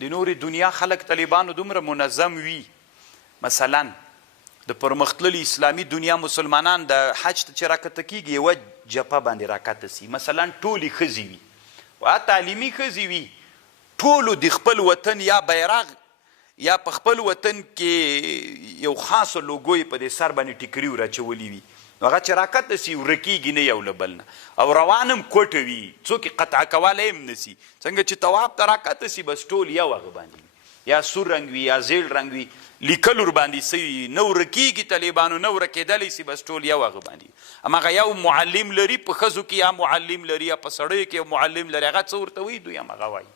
د نورې دنیا خلک طالبانو دومره منظم وي، مثلا د پرمختللي اسلامي دنیا مسلمانان د حج ته چې راکته کېږي یوه جپه باندې راکته سي، مثلا ټولې ښځې وي و تعلیمي ښځې وي، ټولو د خپل وطن یا بیرغ یا په خپل وطن کې یو خاصه لوګو یې په دې سر باندې ټیکري وراچولي وي، نو هغه چې راکته سي ورکېږي نه یو له بل نه، او روان هم کوټه وي، څوک یې قطع کولی هم نه سي. څنګه چې طواف ته راکته سي بس ټول یو هغه باندې وي، یا سور رنګ وي یا زیړ رنګ وي، لیکل ورباندې سوي نه ورکېږي طالبانو نه ورکېدلی سي، بس ټول یو هغه باندې وي. هماغه یو معلم لري په ښځو کې، یا معلم لري یا په سړیو کې یو معلم لري، هغه څه ورته وایي دوی هماغه وایي.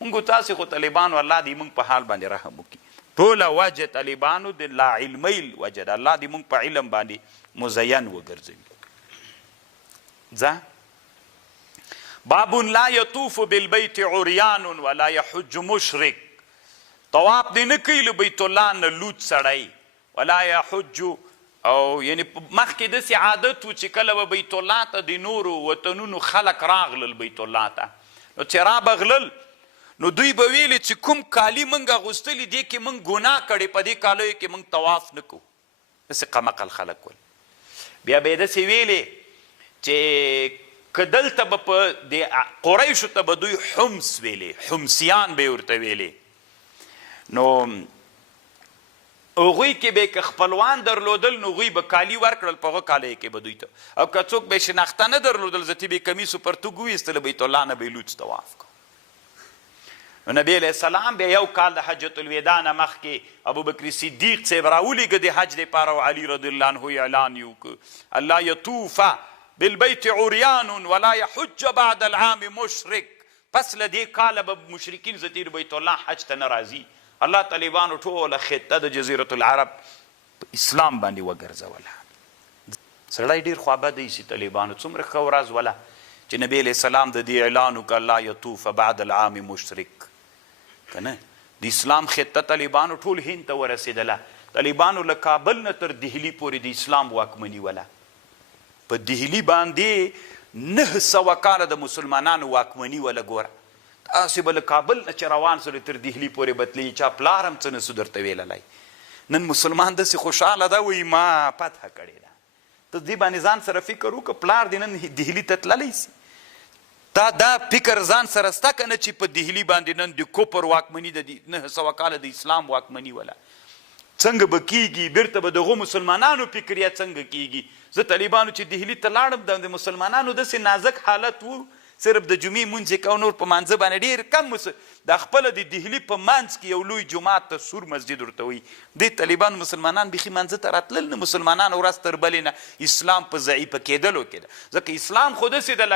مونږ تاسې خو طالبانو الله دې مونږ په حال باندې رحم وکړي، ټوله وجه طالبانو د لا علمۍ وجه ده، الله دې مونږ په علم باندې مزین وګرځوي. باب لا یطوف بالبیت عریان ولا یحج مشرک، طواف دې نه کوي له بیت الله نه لوت سړی، ولا یحج، او یعنی مخکې داسې عادت و چې کله به بیت الله ته د نورو وطنونو خلک راغلل بیت الله ته، نو چې رابغلل نو دوی به ویلې چې کوم کالي موږ اغوستلي دې کې موږ ګناه کړې، په دې کالیو کې موږ طواف نه کوو، داسې قمقل خلک ول. بیا به یې داسې ویلې چې که دلته به په د قریشو ته به دوی حمس ویلې، حمسیان به یې ورته ویلې، نو هغوی کې به که خپلوان درلودل نو هغوی به کالي ورکړل، په هغه کالیو کې به دوی ته، او که څوک به یې شناخته نه درلودل زتې به یې کمیس و پرتوګ وویستله بیت الله نه به یې لوڅ طواف کو. نو نبی علیه السلام بیا یو کال د حجة الوداع نه مخکې ابوبکر صدیق صاحب راولیږه د حج دپاره، او علي رضی الله عنه اعلان یې وکړ الله یطوف بالبیت عریان ولا یحج بعد العام مشرک، پس له دې کاله به مشرکین زتیر بیت الله حج ته نه راځي. الله طالبانو ټوله خطه د جزیرة العرب په اسلام باندې وګرځوله. سړی ډېر خوابدی سي طالبانو، څومره ښه ورځ وله چې نبی علیه السلام د دې اعلان وکړه الله یطوف بعد العام مشرک، که نه د اسلام خطه طالبانو ټول هند ته ورسېدله. طالبانو له کابل نه تر دهلي پورې د اسلام واکمني وله، په دهلي باندې 900 کاله د مسلمانانو واکمني وله. ګوره تاسې به له کابل نه چې روان سره تر دهلي پورې بتلېږي، چا پلار هم څه نسو درته ویللی. نن مسلمان داسې خوشحاله ده وایي ما فتحه کړې ده. ته دې باندې ځان سره فکر وکړه، پلار دې نن دهلي ته تللی سي، تا دا فکر ځان سره سته که نه چې په دهلي باندې نن د کفر واکمني د 900 کاله د اسلام واکمني وله څنګه به کېږي، بیرته به دغو مسلمانانو فکریه څنګه کېږي. زه طالبانو چې دهلي ته لاړم د مسلمانانو داسې نازک حالت و، صرف د جمعې مونځ یې کو، نور په مانځه باندې ډېر کم دا خپله د دهلي په منځ کې یو لوی جومات ته سور مسجد ورته وایي، دې طالبانو مسلمانان بیخي مانځه ته راتلل نه، مسلمانان ورځ تر بلې نه اسلام په ضعیفه کېدلو کې ده، ځکه اسلام خو داسې ده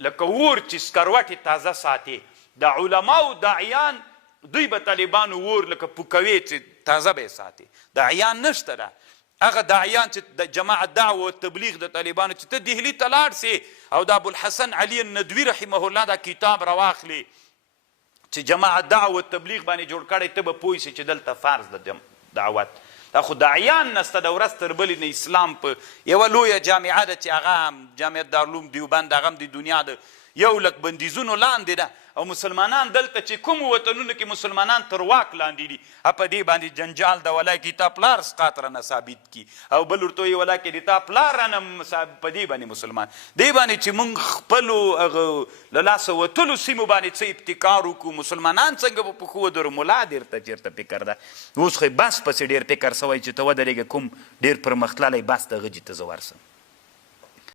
لکه اور چې سکروټې تازه ساتي. د علماو داعیان دوی به طالبانو اور لکه پوکوي چې تازه به یې ساتي، داعیان نشته ده. هغه داعیان چې د جماعت دعوه او تبلیغ د طالبانو چې ته دهلي ته لاړ سي او د ابوالحسن علي الندوي رحمه الله دا کتاب راواخلي چې جماعت دعوه او تبلیغ باندې جوړ کړی، ته به پوه سي چې دلته فرض د دعوت. دا خو داعیان نسته، د ورځ تر بلې نه اسلام په یوه لویه جامعه ده چې هغه جامعه دارالعلوم دیوبند، هغه هم د دنیا د 100,000 بندیزونو لاندې ده، او مسلمانان دلته چې کومو وطنونو کې مسلمانان تر واک لاندې دي، په دې باندې جنجال د ولا کې تا پلار سقاط رانه ثابت کی، او بل ورته وایي ولا کې د تا پلار رانه په دې باندې مسلمان دې باندې چې موږ خپلو هغه له لاسه وتلو سیمو باندې څه ابتکار وکړو، مسلمانان څنګه به په ښو ودرو. ملا درته چېرته فکر ده، اوس خو یې بس پسې ډېر فکر سوی چې ته ودرېږه کوم ډېر پرمختللی بس دغه جي ته زه ورسم.